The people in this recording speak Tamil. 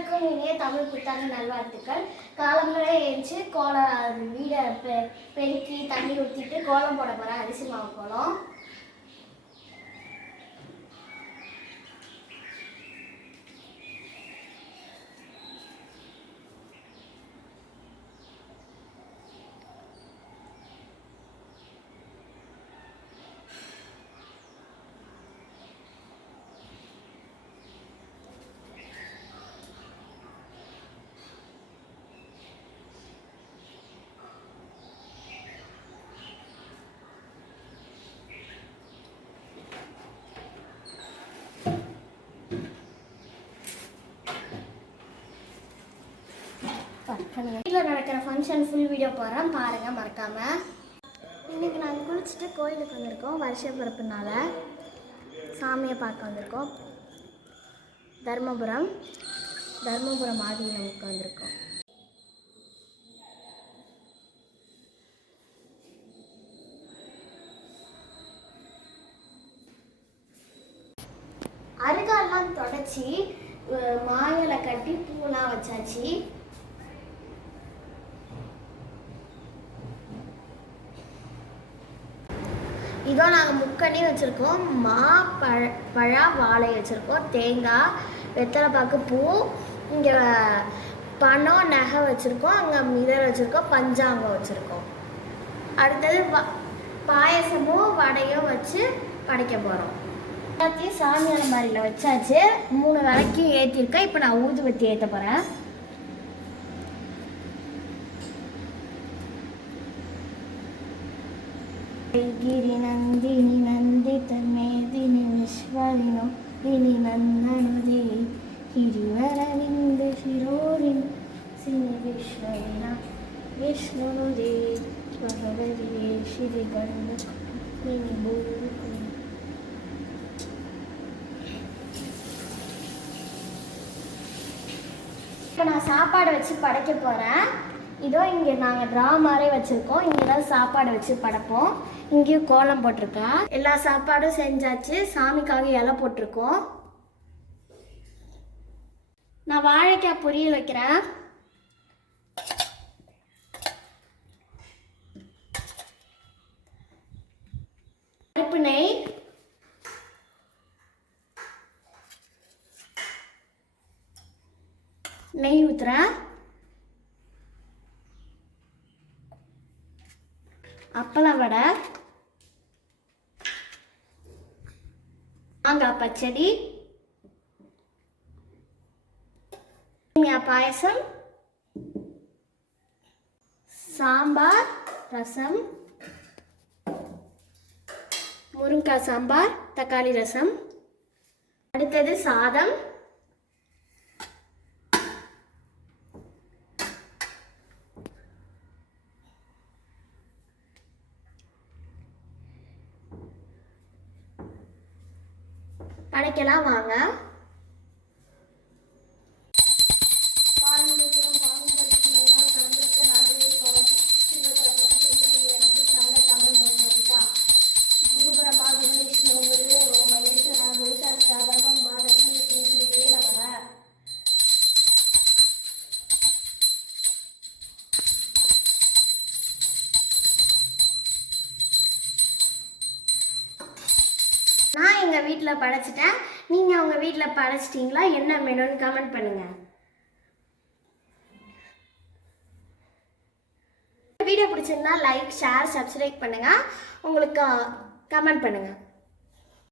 அனைவருக்கும் இனிய தமிழ் புத்தாண்டு நல்வாழ்த்துக்கள். காலம்பரை எழுந்து கோலம் வீடை பெருக்கி தண்ணி ஊற்றிட்டு கோலம் போட போகிறேன். அரிசி மாவு கோலம். வீட்டில் நடக்கிற ஃபங்க்ஷன் ஃபுல் வீடியோ போகிறேன், பாருங்கள் மறக்காமல். இன்றைக்கி நாங்கள் குளிச்சுட்டு கோயிலுக்கு வந்திருக்கோம். வருஷ பிறப்புனால சாமியை பார்க்க வந்திருக்கோம். தர்மபுரம் ஆதினமுக்கு வந்திருக்கோம். அருகாலாம் தொடச்சி மாயில கட்டி பூலாம் வச்சாச்சு. இதோ நாங்கள் முக்கணி வச்சுருக்கோம். பழா வாழை வச்சுருக்கோம். தேங்காய், வெத்தலைப்பாக்கு, பூ, இங்கே பணம் நகை வச்சுருக்கோம். அங்கே மிதர் வச்சுருக்கோம். பஞ்சாங்கம் வச்சுருக்கோம். அடுத்தது பாயசமும் வடையும் வச்சு படைக்க போகிறோம். எல்லாத்தையும் சாமி அலமாரியில் வச்சாச்சு. 3 விளக்கு ஏற்றிருக்கேன். இப்போ நான் ஊதுபத்தி ஏற்ற போகிறேன். गिरि नंदिनी नंदित मेदिनी विश्वलिनो दिनी नंदनुदे हिरिवरविंद शिरोरिन सिनि विश्वलिना विष्णुनुदे भगवदे श्री गंध मिनि बोल. இப்போ நான் சாப்பாடு வச்சு படைக்க போகிறேன். இதோ இங்கே நாங்கள் ட்ரா மாதிரி வச்சுருக்கோம். இங்கே தான் சாப்பாடு வச்சு படைப்போம். இங்கேயும் கோலம் போட்டிருக்கேன். எல்லா சாப்பாடும் செஞ்சாச்சு. சாமிக்காக இலை போட்டிருக்கோம். நான் வாழைக்காய் பொரியல் வைக்கிறேன். பருப்பு நெய் ஊற்றுறேன். அப்பளம் வடை, மாங்காய் பச்சடி, பாயசம், சாம்பார், ரசம், முருங்கைக்காய் சாம்பார், தக்காளி ரசம். அடுத்தது சாதம், படைக்கலாம் வாங்க. நான் எங்கள் வீட்டில் படைச்சிட்டேன். நீங்கள் உங்கள் வீட்டில் படைச்சிட்டிங்களா? என்ன மெனுன்னு கமெண்ட் பண்ணுங்கள். வீடியோ பிடிச்சிருந்தா லைக், ஷேர், சப்ஸ்கிரைப் பண்ணுங்கள். உங்களுக்கு கமெண்ட் பண்ணுங்கள்.